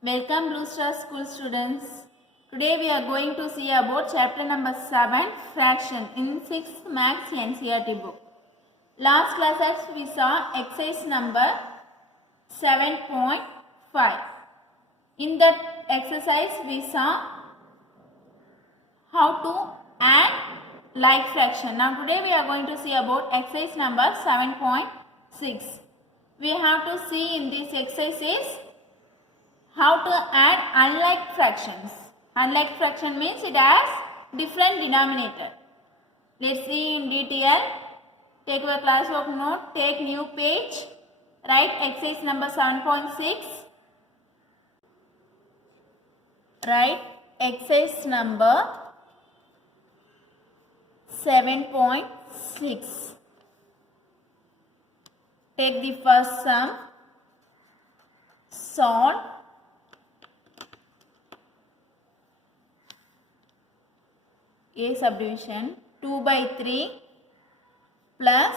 Welcome Blue Star School students. Today we are going to see about chapter number 7 fraction in 6th Maths NCERT book. Last classes we saw exercise number 7.5. In that exercise we saw how to add like fraction. Now today we are going to see about exercise number 7.6. We have to see in this exercise is how to add unlike fractions. Unlike fraction means it has different denominator. Let's see in detail. Take your classwork note, take new page, write exercise number 7.6. Write exercise number 7.6. Take the first sum, solve. A subdivision 2 by 3 plus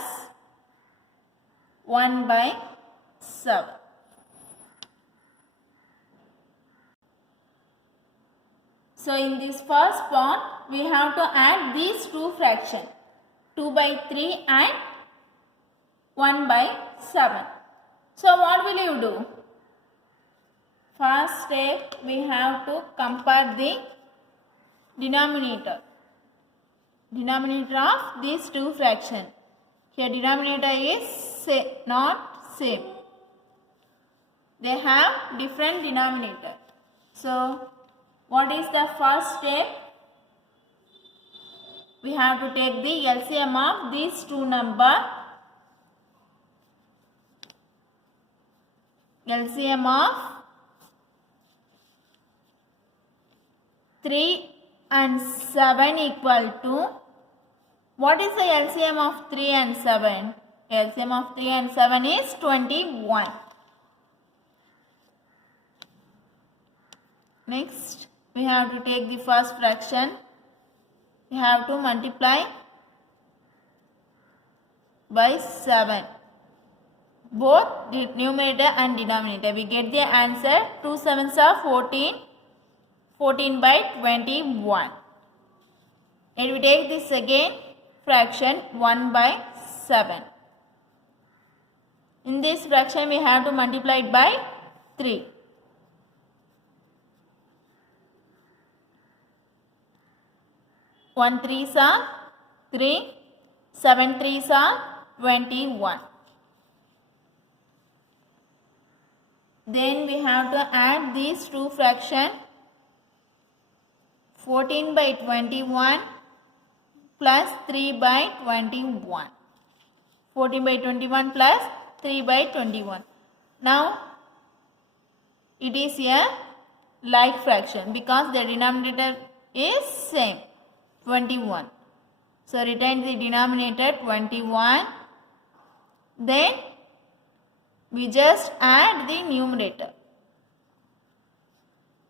1 by 7. So in this first part we have to add these two fractions 2 by 3 and 1 by 7. So what will you do? First step we have to compare the denominator of these two fractions. Here denominator is not same. They have different denominator. So what is the first step? We have to take the LCM of these two numbers. LCM of 3 and 7 equal to, what is the LCM of 3 and 7? LCM of 3 and 7 is 21. Next, we have to take the first fraction. We have to multiply by 7. Both the numerator and denominator. We get the answer 2 sevens are 14. 14 by 21. And we take the second fraction 1 by 7. In this fraction we have to multiply it by 3. One threes are 3, 7 threes are 21. Then we have to add these two fractions. 14 by 21 plus 3 by 21. 14 by 21 plus 3 by 21. Now it is a like fraction because the denominator is same 21. So retain the denominator 21. Then we just add the numerator.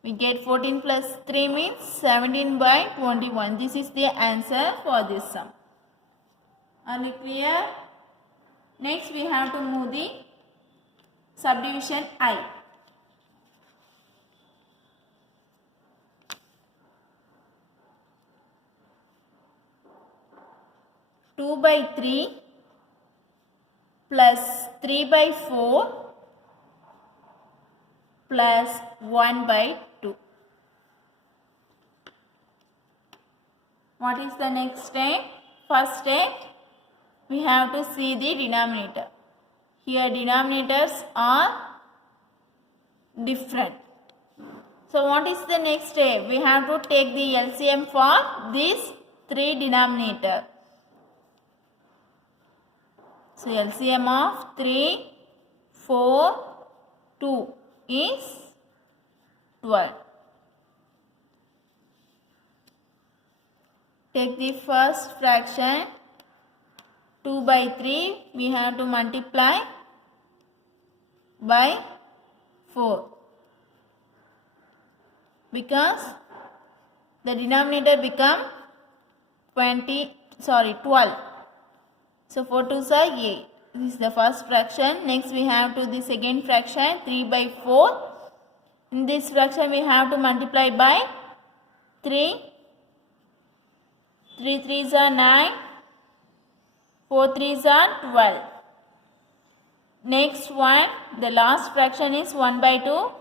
We get 14 plus 3 means 17 by 21. This is the answer for this sum. Are you clear? Next we have to move the subdivision I. Two by 3 plus 3 by 4 plus 1 by 2. What is the next step? First step, we have to see the denominator. Here denominators are different. So what is the next step? We have to take the LCM for these three denominator. So LCM of 3, 4, 2 is 12. Take the first fraction 2 by 3. We have to multiply by 4 because the denominator become 12. So 4 2s are 8. This is the first fraction. Next we have to the second fraction 3 by 4. In this fraction we have to multiply by 3. 3 3s are 9. 4 3s are 12. Next one, the last fraction is 1 by 2.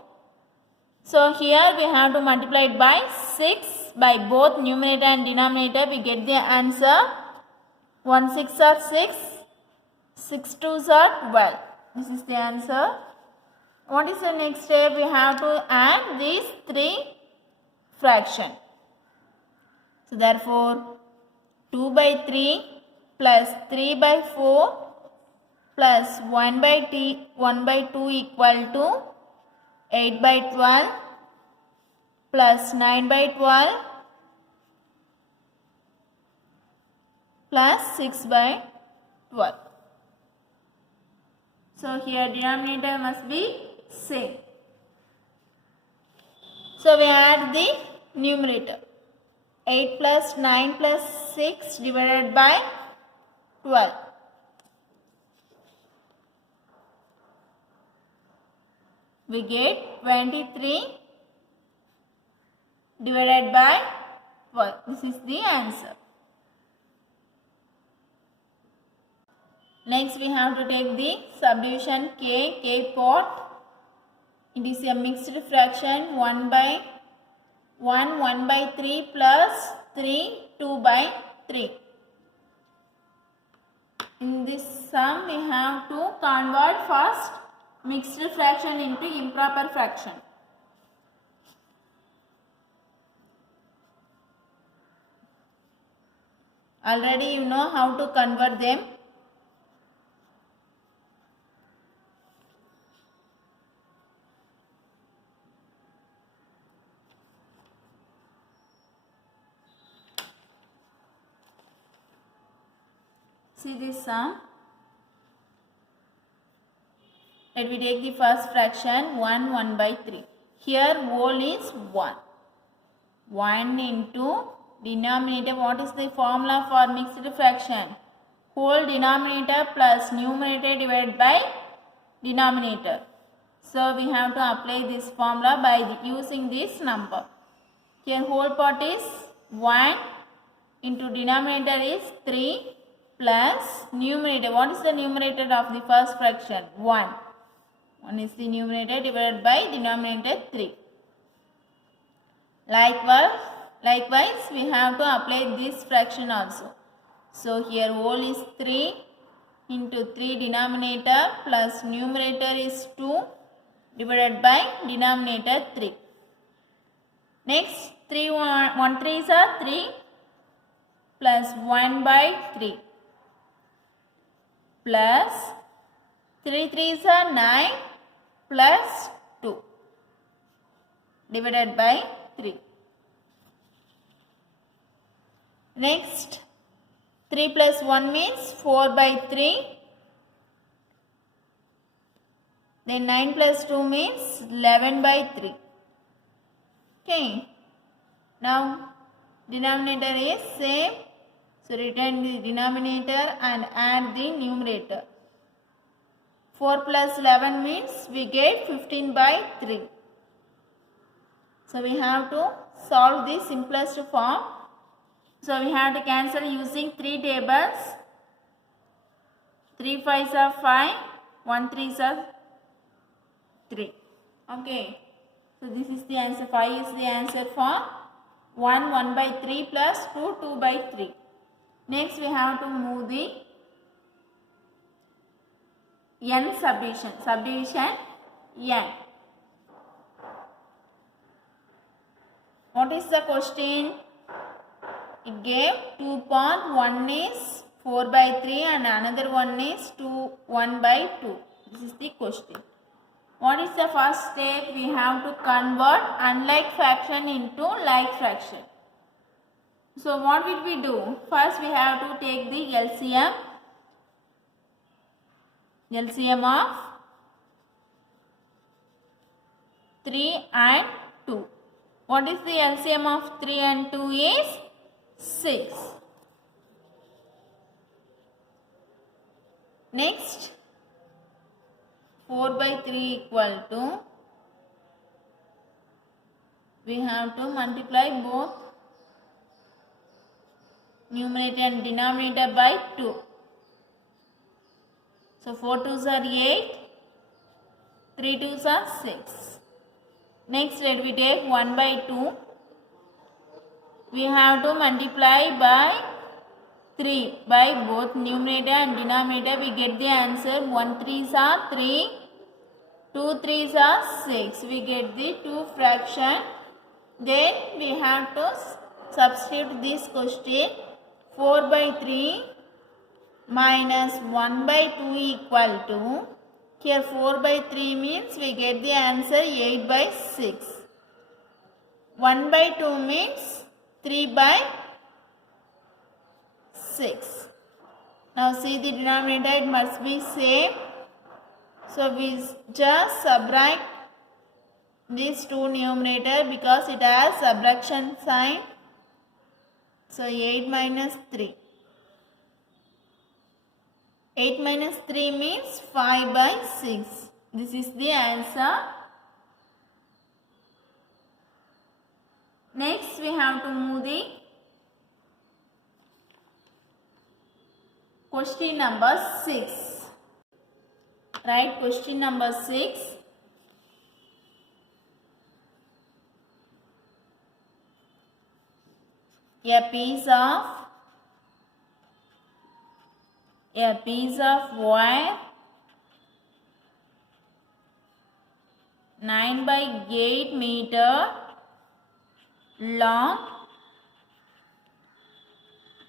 So here we have to multiply it by 6 by both numerator and denominator. We get the answer 1 6 are 6, 6 2s are 12. This is the answer. What is the next step? We have to add these 3 fractions. So therefore 2 by 3 plus 3 by 4 plus 1 by 2 equal to 8 by 12 plus 9 by 12 plus 6 by 12. So here denominator must be same. So we add the numerator. 8 plus 9 plus 6 divided by 12. We get 23 divided by 12. This is the answer. Next we have to take the subdivision k pot. It is a mixed fraction 1 by 1, 1 by 3 plus 3, 2 by 3. In this sum we have to convert first mixed fraction into improper fraction. Already you know how to convert them. See this sum. Let me take the first fraction 1, 1 by 3. Here whole is 1. 1 into denominator. What is the formula for mixed fraction? Whole denominator plus numerator divided by denominator. So we have to apply this formula by using this number. Here whole part is 1 into denominator is 3 plus numerator. What is the numerator of the first fraction? 1. 1 is the numerator divided by denominator 3. Likewise, we have to apply this fraction also. So here whole is 3 into 3 denominator plus numerator is 2 divided by denominator 3. Next 3 1 3s are 3 plus 1 by 3 plus 3 3s are 9 plus 2 divided by 3. Next 3 plus 1 means 4 by 3. Then 9 plus 2 means 11 by 3. Okay. Now denominator is same. So return the denominator and add the numerator. 4 plus 11 means we get 15 by 3. So we have to solve the simplest form. So we have to cancel using 3 tables. 3 5s are 5, 1 3s are 3. Okay. So this is the answer. 5 is the answer for 1 1 by 3 plus 2 2 by 3. Next we have to move the n subdivision. Subdivision n. What is the question? It gave 2 part. One is 4 by 3 and another one is 1 by 2. This is the question. What is the first step? We have to convert unlike fraction into like fraction. So what will we do? First we have to take the LCM. LCM of 3 and 2. What is the LCM of 3 and 2 is 6. Next 4 by 3 equal to we have to multiply both numerator and denominator by 2. So 4 2s are 8, 3 2s are 6. Next, let we take 1 by 2. We have to multiply by 3 by both numerator and denominator. We get the answer 1 3s are 3, 2 3s are 6. We get the 2 fraction. Then we have to substitute this question. 4 by 3 minus 1 by 2 equal to, here 4 by 3 means we get the answer 8 by 6. 1 by 2 means 3 by 6. Now see the denominator, it must be same. So we just subtract these two numerator because it has subtraction sign. So 8 minus 3. 8 minus 3 means 5 by 6. This is the answer. Next we have to move the question number 6. Write question number 6. A piece of wire 9 by 8 meter long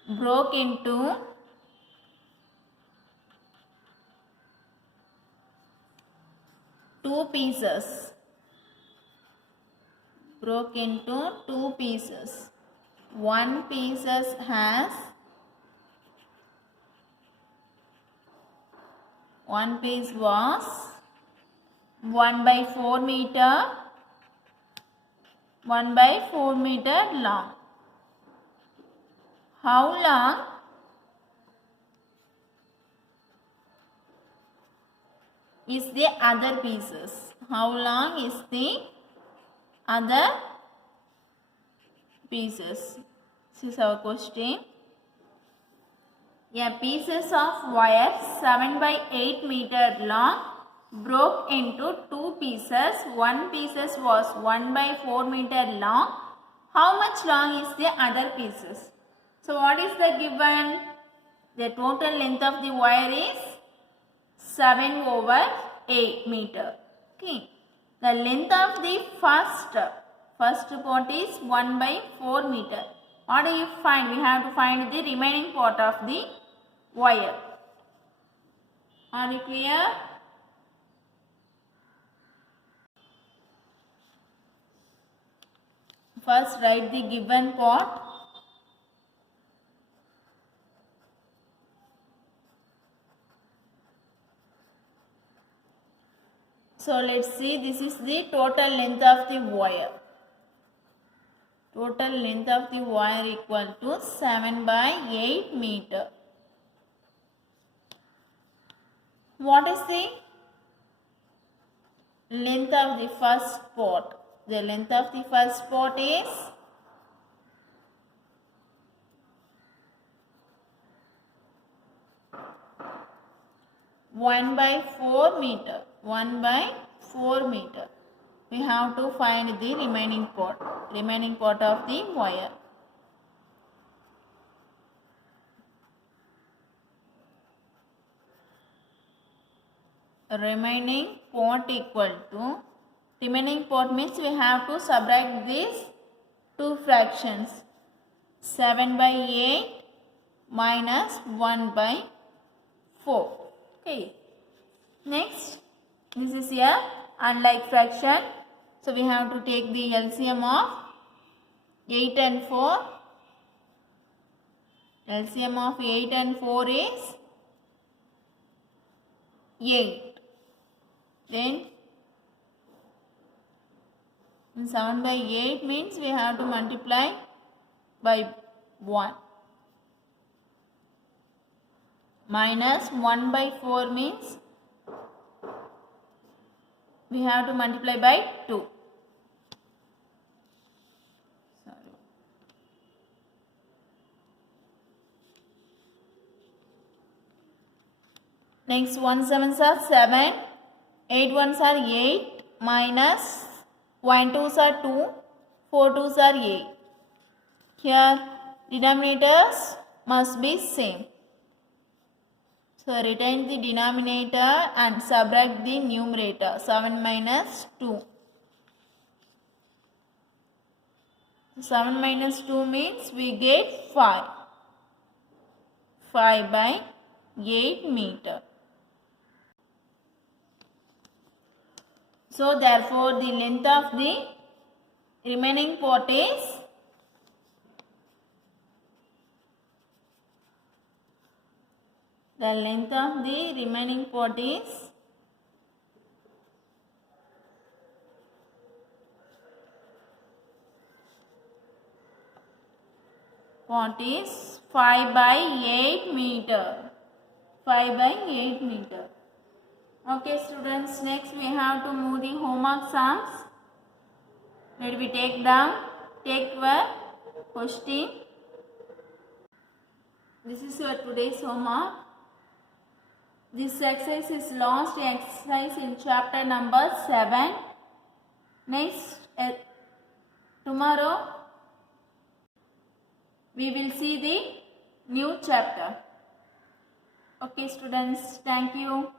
broke into two pieces. One piece was 1 by 4 meter long. How long is the other pieces? How long is the other pieces? This is our question. A pieces of wire 7 by 8 meter long broke into two pieces. One pieces was 1 by 4 meter long. How much long is the other pieces? So what is the given? The total length of the wire is 7 over 8 meter. Okay. The length of the first part is 1 by 4 meter. What do you find? We have to find the remaining part of the wire. Are you clear? First write the given part. So let's see, this is the total length of the wire. Total length of the wire equal to 7 by 8 meter. What is the length of the first part? The length of the first part is 1 by 4 meter. 1 by 4 meter. We have to find the remaining part of the wire. Remaining part means we have to subtract these two fractions. 7 by 8 minus 1 by 4. Okay. Next, this is a unlike fraction. So we have to take the LCM of 8 and 4. LCM of 8 and 4 is 8. Then 7 by 8 means we have to multiply by 1. Minus 1 by 4 means we have to multiply by 2. Next 1 sevens are 7, 8 ones are 8 minus 1 twos are 2, 4 twos are 8. Here denominators must be same. So retain the denominator and subtract the numerator. 7 minus 2. 7 minus 2 means we get 5. 5 by 8 meter. So therefore the length of the remaining part is What is 5 by 8 meter. 5 by 8 meter. Okay students, next we have to move the homework sums. Let me take down. Take your question. This is your today's homework. This exercise is last exercise in chapter number 7. Next, tomorrow we will see the new chapter. Okay students, thank you.